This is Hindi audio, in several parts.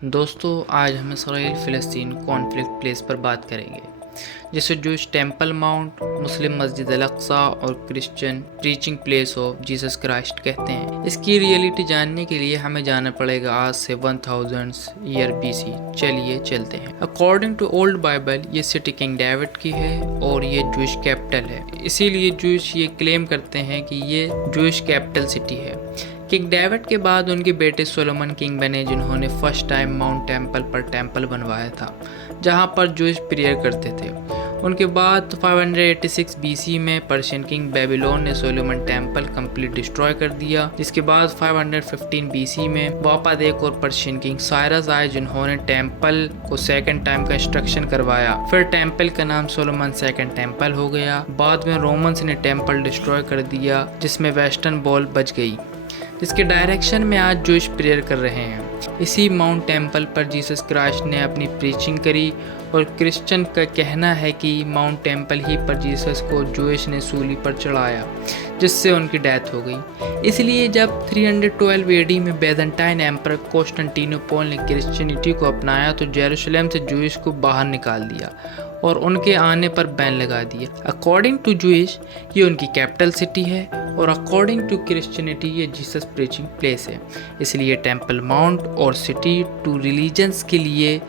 दोस्तों आज हम इसराइल फ़िलिस्तीन कॉन्फ्लिक्ट प्लेस पर बात करेंगे, जिसे जूश टेम्पल माउंट, मुस्लिम मस्जिद अल-अक्सा और Christian preaching place of Jesus Christ कहते हैं। इसकी रियलिटी जानने के लिए हमें जाना पड़ेगा आज से 1000 ईयर BC। चलिए चलते हैं। अकॉर्डिंग टू ओल्ड बाइबल ये सिटी किंग डेविड की है और ये जूश कैपिटल है, इसीलिए जूश ये क्लेम करते हैं कि ये जूश कैपिटल सिटी है। किंग डेविड के बाद उनके बेटे सोलोमन किंग बने, जिन्होंने फर्स्ट टाइम माउंट टेम्पल पर टेम्पल बनवाया था, जहां पर जूश प्रेयर करते थे। उनके बाद 586 BC में पर्शियन किंग बेबीलोन ने सोलोमन टेम्पल कंप्लीट डिस्ट्रॉय कर दिया, जिसके बाद 515 BC में वापस एक और पर्शियन किंग साइरस आए, जिन्होंने टेम्पल को सेकंड टाइम कंस्ट्रक्शन करवाया। फिर टेम्पल का नाम सोलोमन सेकंड टेम्पल हो गया। बाद में रोमन्स ने टेम्पल डिस्ट्रॉय कर दिया, जिसमें वेस्टर्न वॉल बच गई, जिसके डायरेक्शन में आज जूश प्रेयर कर रहे हैं। इसी माउंट टेम्पल पर जीसस क्राइस्ट ने अपनी प्रीचिंग करी और क्रिश्चियन का कहना है कि माउंट टेम्पल ही पर जीसस को जूश ने सूली पर चढ़ाया, जिससे उनकी डेथ हो गई। इसलिए जब 312 AD में बैजेंटाइन एम्पर कॉन्स्टेंटिनोपल ने क्रिश्चियनिटी को अपनाया तो जेरूशलेम से जूश को बाहर निकाल दिया और उनके आने पर बैन लगा दिया। अकॉर्डिंग टू जूश ये उनकी कैपिटल सिटी है और अकॉर्डिंग टू क्रिश्चियनिटी ये जीसस प्रीचिंग प्लेस है। इसलिए टेम्पल माउंट और सिटी टू रिलीजन्स के लिए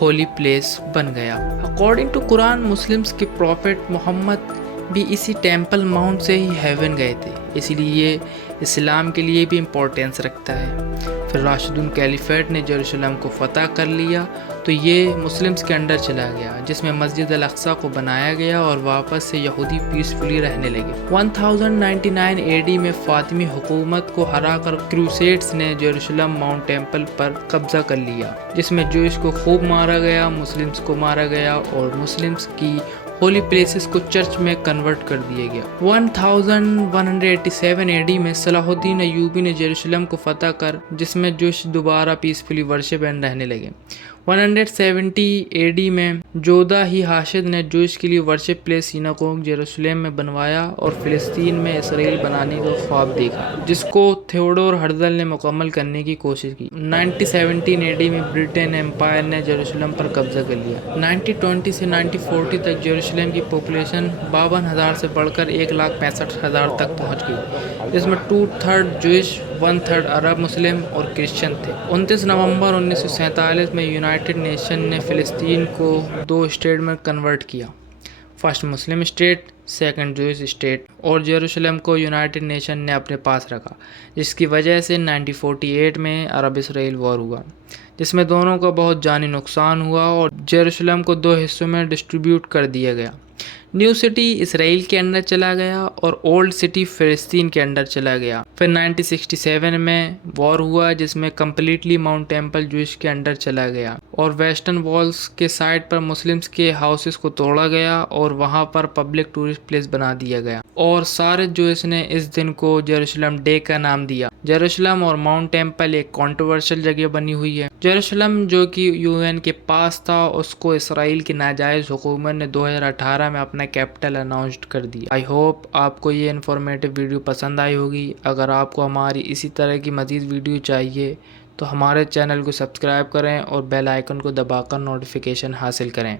होली प्लेस बन गया। अकॉर्डिंग टू कुरान मुस्लिम्स के प्रॉफिट मोहम्मद भी इसी टेम्पल माउंट से ही हेवन गए थे, इसलिए इस्लाम के लिए भी इम्पोर्टेंस रखता है। फिर राशिदुन कैलिफेट ने जेरूशलेम को फतह कर लिया तो ये मुस्लिम्स के अंडर चला गया, जिसमें मस्जिद अल-अक्सा को बनाया गया और वापस से यहूदी पीसफुली रहने लगे। 1099 AD में फातिमी हुकूमत को हराकर क्रूसेड्स ने जेरूशलेम माउंट टेम्पल पर कब्जा कर लिया, जिसमें जूश को खूब मारा गया, मुस्लिम्स को मारा गया और मुस्लिम्स की होली प्लेसेस को चर्च में कन्वर्ट कर दिया गया। 1187 AD में सलाहुद्दीन अय्यूबी ने जेरूशलेम को फतह कर, जिसमें जूश दोबारा पीसफुली वर्शिप एंड रहने लगे। 170 AD में जोधा ही हाशिद ने जूश के लिए वर्शिप प्लेस सिनागोग जेरूशलेम में बनवाया और फिलिस्तीन में इसराइल बनाने का ख्वाब देखा, जिसको थियोडोर हर्जल ने मुकम्मल करने की कोशिश की। 9017 AD में ब्रिटेन एम्पायर ने जेरूशलेम पर कब्जा कर लिया। 1920 से 1940 तक जेरूशलेम की पॉपुलेशन 52,000 से बढ़कर 1,65,000 तक पहुंच गई, जिसमें 2/3 जूश, 1/3 अरब मुस्लिम और क्रिश्चियन थे। 29 नवंबर 1947 में यूनाइटेड नेशन ने फ़िलिस्तीन को 2 स्टेट में कन्वर्ट किया, first Muslim state, second Jewish state, और जेरूशलेम को यूनाइटेड नेशन ने अपने पास रखा, जिसकी वजह से 1948 में अरब इसराइल वॉर हुआ, जिसमें दोनों का बहुत जानी नुकसान हुआ और जेरूशलेम को 2 हिस्सों में डिस्ट्रीब्यूट कर दिया गया। न्यू सिटी इसराइल के अंदर चला गया और ओल्ड सिटी फ़िलिस्तीन के अंदर चला गया। फिर 1967 में वॉर हुआ, जिसमें कम्प्लीटली माउंट टेम्पल जूश के अंदर चला गया और वेस्टर्न वॉल्स के साइड पर मुस्लिम्स के हाउसेस को तोड़ा गया और वहां पर पब्लिक टूरिस्ट प्लेस बना दिया गया और सारे जूस ने इस दिन को जेरूशलेम डे का नाम दिया। जेरूशलेम और माउंट टेम्पल एक कंट्रोवर्शियल जगह बनी हुई है। जेरूशलेम जो कि UN के पास था, उसको इसराइल की नाजायज़ हुकूमत ने 2018 में अपना कैपिटल अनाउंस्ड कर दिया। आई होप आपको ये इन्फॉर्मेटिव वीडियो पसंद आई होगी। अगर आपको हमारी इसी तरह की मज़ीद वीडियो चाहिए तो हमारे चैनल को सब्सक्राइब करें और बेल आइकन को दबाकर नोटिफिकेशन हासिल करें।